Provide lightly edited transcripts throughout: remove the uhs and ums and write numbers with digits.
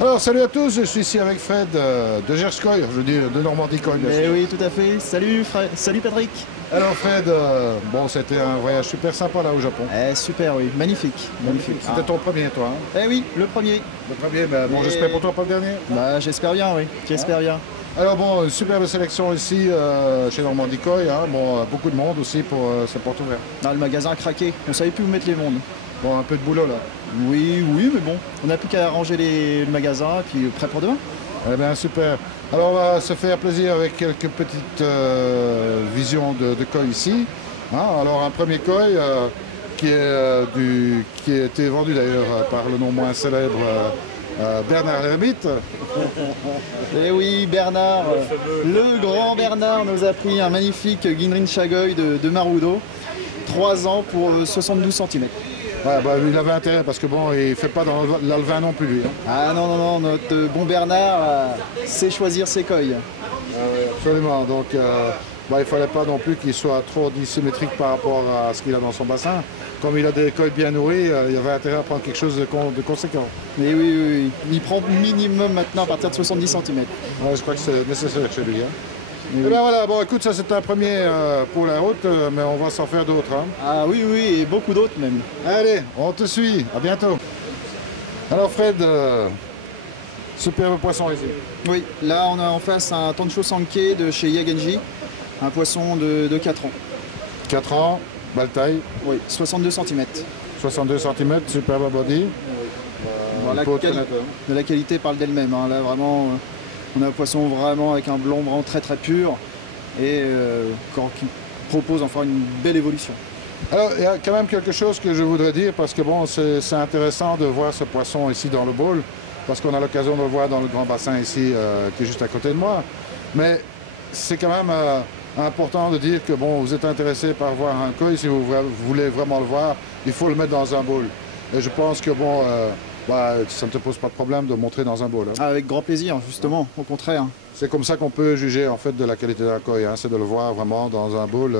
Alors, salut à tous, je suis ici avec Fred de Gerskoy, je veux dire de Normandie Coin. Eh oui, tout à fait. Salut, salut Patrick. Alors Fred, bon, c'était un voyage super sympa là au Japon. Super, oui, magnifique, magnifique. C'était ton premier, toi, hein? Eh oui, le premier. Le premier, ben, bon, j'espère pour toi pas le dernier. Bah, j'espère bien, oui, j'espère bien. Alors bon, une superbe sélection ici chez Normandie Coin, hein. Bon, beaucoup de monde aussi pour ces portes ouvertes. Ah, le magasin a craqué, on savait plus où mettre les mondes. Bon, un peu de boulot là. Oui, oui, mais bon, on n'a plus qu'à ranger le magasin et puis prêt pour demain. Eh bien, super. Alors, on va se faire plaisir avec quelques petites visions de koi ici. Hein, alors, un premier koi qui a été vendu d'ailleurs par le nom moins célèbre Bernard l'Ermite. Eh oui, Bernard, le grand Bernard nous a pris un magnifique Ginrin Shagoy de Marudo. 3 ans pour 72 cm. Ouais, bah, il avait intérêt parce que bon, il fait pas dans le vin non plus, lui. Hein. Ah non, non, non, notre bon Bernard sait choisir ses koi. Absolument. Donc, bah, il fallait pas non plus qu'il soit trop dissymétrique par rapport à ce qu'il a dans son bassin. Comme il a des koi bien nourris, il avait intérêt à prendre quelque chose de conséquent. Mais oui, oui, oui, il prend minimum maintenant à partir de 70 cm. Ouais, je crois que c'est nécessaire chez lui. Hein. Oui. Et bien voilà, bon écoute, ça c'est un premier pour la route, mais on va s'en faire d'autres. Hein. Ah oui, oui, et beaucoup d'autres même. Allez, on te suit, à bientôt. Alors Fred, superbe poisson ici. Oui, là on a en face un Tancho Sankei de chez Yagenji, un poisson de 4 ans. 4 ans, belle taille, Oui, 62 cm. 62 cm, superbe body. De la qualité parle d'elle-même. Hein. Là vraiment, on a un poisson vraiment avec un blanc vraiment très très pur et qui propose enfin une belle évolution. Alors, il y a quand même quelque chose que je voudrais dire parce que bon, c'est intéressant de voir ce poisson ici dans le bowl parce qu'on a l'occasion de le voir dans le grand bassin ici qui est juste à côté de moi. Mais c'est quand même important de dire que bon, vous êtes intéressé par voir un koi, si vous voulez vraiment le voir, il faut le mettre dans un bowl. Et je pense que bon, bah, ça ne te pose pas de problème de montrer dans un bowl. Hein. Ah, avec grand plaisir, justement, au contraire. C'est comme ça qu'on peut juger en fait de la qualité d'un koi, hein, c'est de le voir vraiment dans un bowl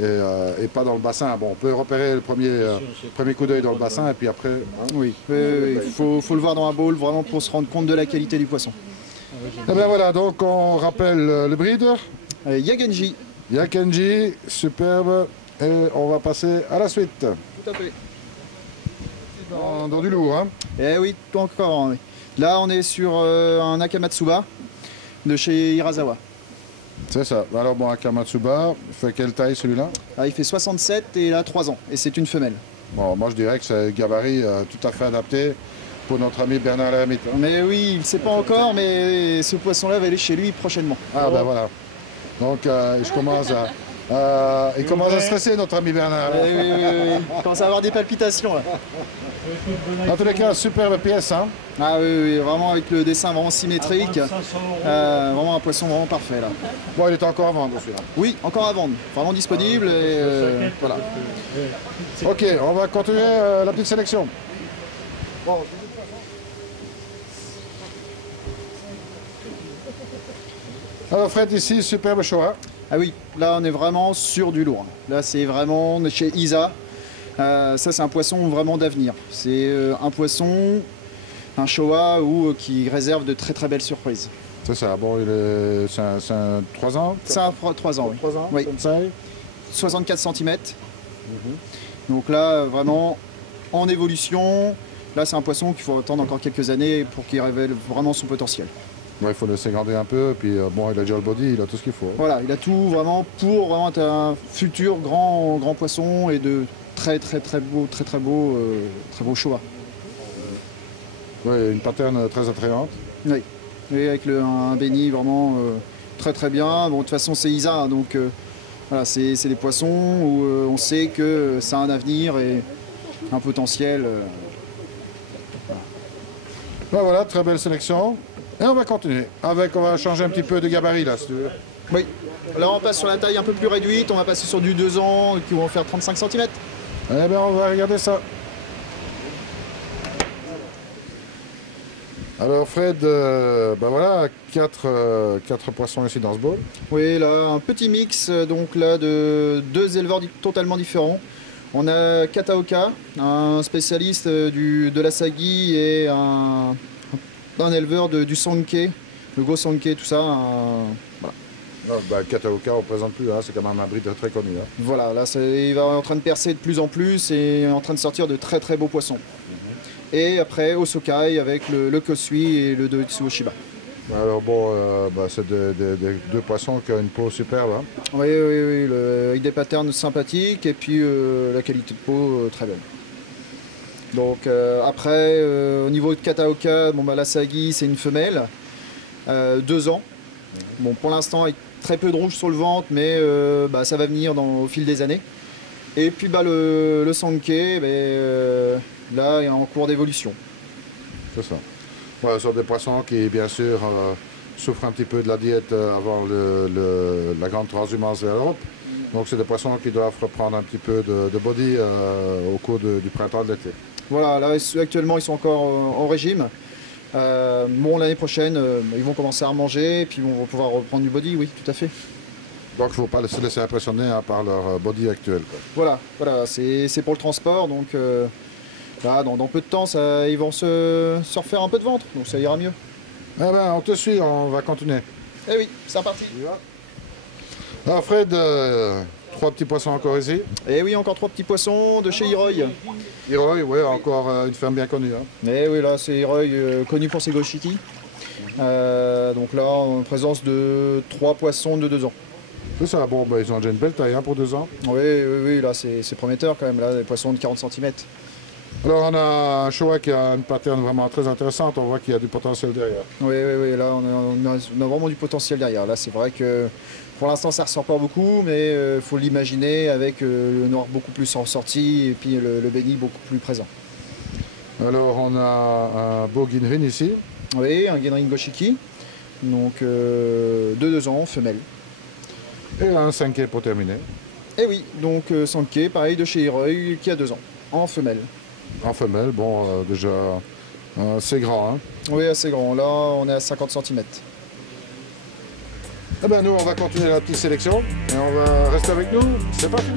et pas dans le bassin. Bon, on peut repérer le premier coup d'œil dans le bassin et puis après. Hein. Oui, il faut le voir dans un bowl vraiment pour se rendre compte de la qualité du poisson. Et bien voilà, donc on rappelle le breeder. Yagenji. Yagenji, superbe. Et on va passer à la suite. Tout à fait. Dans du lourd, hein. Eh oui, tout encore. Oui. Là, on est sur un Akamatsuba de chez Hirasawa. C'est ça. Alors bon, Akamatsuba, il fait quelle taille celui-là? Ah, il fait 67 et il a 3 ans. Et c'est une femelle. Bon, moi je dirais que c'est un gabarit tout à fait adapté pour notre ami Bernard l'Ermite. Hein. Mais oui, il ne sait pas encore, mais ce poisson-là va aller chez lui prochainement. Ah ben voilà. Donc je commence à... il commence à stresser notre ami Bernard. Oui, oui, oui, oui. Il commence à avoir des palpitations là. En tous les cas, superbe pièce. Hein. Ah oui, oui, vraiment avec le dessin vraiment symétrique. Vraiment un poisson vraiment parfait là. Bon, il est encore à vendre celui-là. Oui, encore à vendre. Vraiment disponible et voilà. Ok, on va continuer la petite sélection. Bon. Alors Fred, ici, superbe Showa. Ah oui, là on est vraiment sur du lourd. Là c'est vraiment chez Isa. Ça c'est un poisson vraiment d'avenir. C'est un poisson, un Showa qui réserve de très très belles surprises. C'est ça, bon, c'est un 3 ans. C'est un 3 ans, oui. 3 ans, oui. comme ça. 64 cm. Donc là vraiment en évolution. Là c'est un poisson qu'il faut attendre encore quelques années pour qu'il révèle vraiment son potentiel. Ouais, il faut laisser grandir un peu, puis bon, il a déjà le body, il a tout ce qu'il faut. Voilà, il a tout vraiment pour vraiment être un futur grand poisson et de très beau Showa. Oui, une pattern très attrayante. Oui, et avec un béni vraiment très bien. Bon, de toute façon c'est Isa, donc voilà, c'est des poissons où on sait que ça a un avenir et un potentiel. Ben voilà, très belle sélection. Et on va continuer. On va changer un petit peu de gabarit là, si tu veux. Oui, là on passe sur la taille un peu plus réduite, on va passer sur du 2 ans qui vont faire 35 cm. Eh bien, on va regarder ça. Alors Fred, ben voilà, 4 poissons ici dans ce bol. Oui, là un petit mix donc là de 2 éleveurs totalement différents. On a Kataoka, un spécialiste de l'asagi et un d'un éleveur du Sankei, le Go Sankei, tout ça. Voilà. Ah, bah, Kataoka, on ne présente plus, hein, c'est quand même un bride très connu. Hein. Voilà, là il va en train de percer de plus en plus et en train de sortir de très très beaux poissons. Et après Osokai avec le Kosui et le Doitsu Oshiba. Alors bon, c'est deux poissons qui ont une peau superbe. Hein. Oui, avec des patterns sympathiques et puis la qualité de peau très bonne. Donc après, au niveau de Kataoka, bon, bah, la Sagi c'est une femelle, 2 ans. Bon, pour l'instant avec très peu de rouge sur le ventre, mais bah, ça va venir au fil des années. Et puis bah, le Sankei, là il est en cours d'évolution. C'est ça. Ouais, ce sont des poissons qui, bien sûr, souffrent un petit peu de la diète avant la grande transhumance vers l'Europe. Donc, c'est des poissons qui doivent reprendre un petit peu de body au cours du printemps, de l'été. Voilà, là, actuellement, ils sont encore en régime. Bon, l'année prochaine, ils vont commencer à manger et puis on va pouvoir reprendre du body, oui, tout à fait. Donc, il ne faut pas se laisser impressionner hein, par leur body actuel. Quoi. Voilà, c'est pour le transport, donc là, dans peu de temps, ils vont se refaire un peu de ventre, donc ça ira mieux. Eh ben, on te suit, on va continuer. Eh oui, c'est reparti. Alors Fred, 3 petits poissons encore ici. Eh oui, encore 3 petits poissons de chez Hiroi. Hiroi, oui, encore une ferme bien connue. Hein. Eh oui, là, c'est Hiroi, connu pour ses goshiki. Donc là, en présence de 3 poissons de 2 ans. C'est ça, bon, bah, ils ont déjà une belle taille hein, pour 2 ans. Oui, là, c'est prometteur quand même, là, des poissons de 40 cm. Alors on a un Showa qui a une pattern vraiment très intéressante, on voit qu'il y a du potentiel derrière. Oui, là on a vraiment du potentiel derrière. Là c'est vrai que pour l'instant ça ressort pas beaucoup, mais il faut l'imaginer avec le noir beaucoup plus ressorti et puis le béni beaucoup plus présent. Alors on a un beau Ginrin ici. Oui, un Ginrin Goshiki, donc de 2 ans, femelle. Et un Sankei pour terminer. Et oui, donc Sankei, pareil de chez Hiroi, qui a 2 ans, en femelle. En femelle, bon, déjà assez grand. Hein. Oui, assez grand. Là, on est à 50 cm. Eh bien, nous, on va continuer la petite sélection et on va rester avec nous. C'est parti.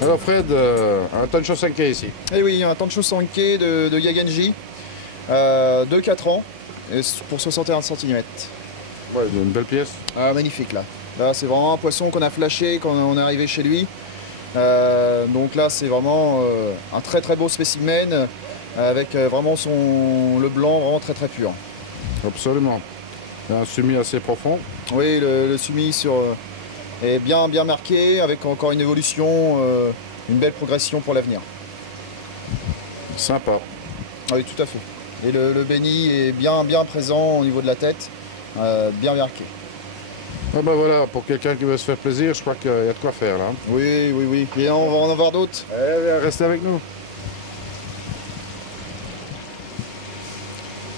Alors Fred, un Tansho Sankei ici. Eh oui, un Tansho Sankei de Yagenji, de 4 ans, et pour 61 cm. Ouais, une belle pièce. Magnifique là. Là c'est vraiment un poisson qu'on a flashé quand on est arrivé chez lui. Donc là c'est vraiment un très très beau spécimen avec vraiment le blanc vraiment très très pur. Absolument. Un sumi assez profond. Oui, le sumi est bien marqué avec encore une évolution, une belle progression pour l'avenir. Sympa. Ah oui, tout à fait. Et le béni est bien présent au niveau de la tête, bien marqué. Ah ben voilà, pour quelqu'un qui veut se faire plaisir, je crois qu'il y a de quoi faire là. Oui. Et on va en avoir d'autres. Eh bien, restez avec nous.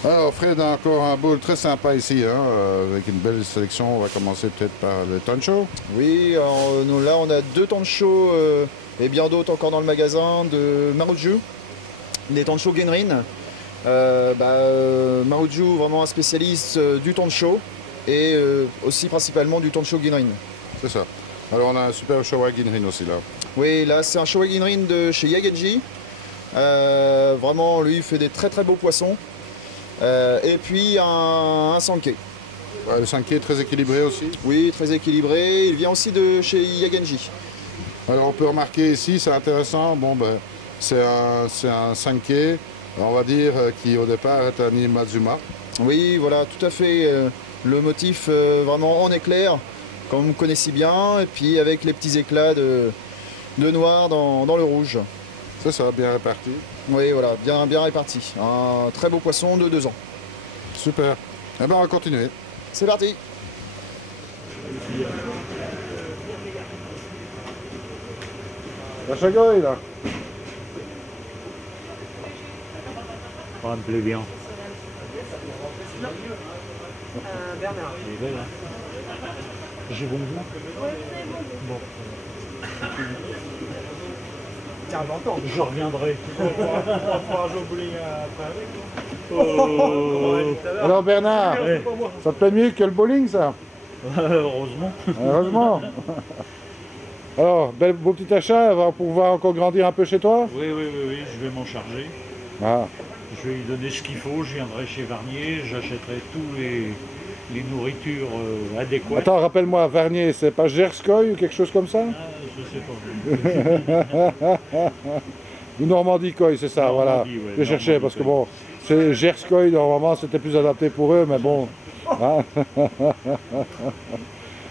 Alors Fred a encore un bowl très sympa ici, hein, avec une belle sélection. On va commencer peut-être par le Toncho. Oui, alors, nous là on a 2 Tancho et bien d'autres encore dans le magasin de Maruju, des Tancho Genrin. Maruju vraiment un spécialiste du Tancho et aussi principalement du Tancho Genrin. C'est ça. Alors on a un super Showa Ginrin aussi là. Oui, là c'est un Showa Genrin de chez Yagenji. Vraiment lui il fait des très beaux poissons. Et puis un Sankei. Ouais, le Sankei est très équilibré aussi. Oui, très équilibré. Il vient aussi de chez Yagenji. Alors on peut remarquer ici, c'est intéressant, bon, ben, c'est un Sankei, on va dire, qui au départ est un Imazuma. Oui, voilà, tout à fait. Le motif vraiment en éclair, comme vous connaissez bien, et puis avec les petits éclats de noir dans le rouge. C'est ça, bien réparti. Oui, voilà, bien réparti. Un très beau poisson de 2 ans. Super. Eh ben on va continuer. C'est parti. La Chagoy là. Ça me plaît bien. Bernard. Elle est belle, hein. J'ai bon goût. Bon. Tiens, j'entends. Je reviendrai. On pourra jouer au bowling après avec. Oh. Alors Bernard, Ouais. ça te plaît mieux que le bowling ça? Heureusement. Heureusement. Alors, beau petit achat, va pouvoir encore grandir un peu chez toi? Oui, je vais m'en charger. Ah. Je vais lui donner ce qu'il faut, je viendrai chez Varnier, j'achèterai tous les nourritures adéquates. Attends, rappelle-moi, Varnier, c'est pas Gerskoy ou quelque chose comme ça? Ah, je sais pas. Ou Normandie Koi, c'est ça, voilà. Normandie, ouais, Je cherchais Normandie parce que Koi. bon, c'est Gerskoy, normalement c'était plus adapté pour eux, mais bon. Hein.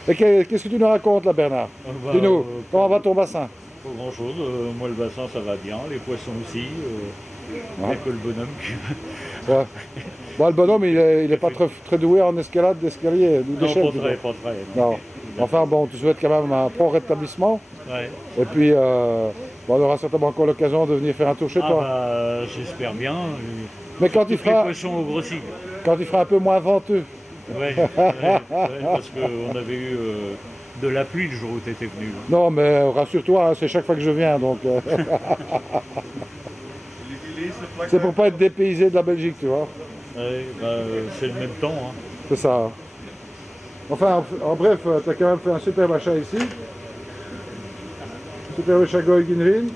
Et qu'est-ce que tu nous racontes là, Bernard? Bah, Dis-nous, comment va ton bassin? Pas grand chose, moi le bassin ça va bien, les poissons aussi. Il n'y a que le bonhomme qui... Ouais. Bon, le bonhomme, il est pas très doué en escalade d'escalier, ou Non, d'échelle. pas plutôt. très, pas très. Non. Enfin bon, tu souhaites quand même un prompt rétablissement. Ouais. Et puis, bon, on aura certainement encore l'occasion de venir faire un tour chez toi. Bah, j'espère bien. Mais quand Tous il les fera, poissons ont grossi. quand il fera un peu moins venteux. Ouais, parce qu'on avait eu de la pluie le jour où tu étais venu. Non, mais rassure-toi, hein, c'est chaque fois que je viens, donc... c'est pour pas être dépaysé de la Belgique, tu vois. Ouais, bah, c'est le même temps. Hein. C'est ça. Enfin, en bref, tu as quand même fait un super achat ici. Super Chagoy Ginrin.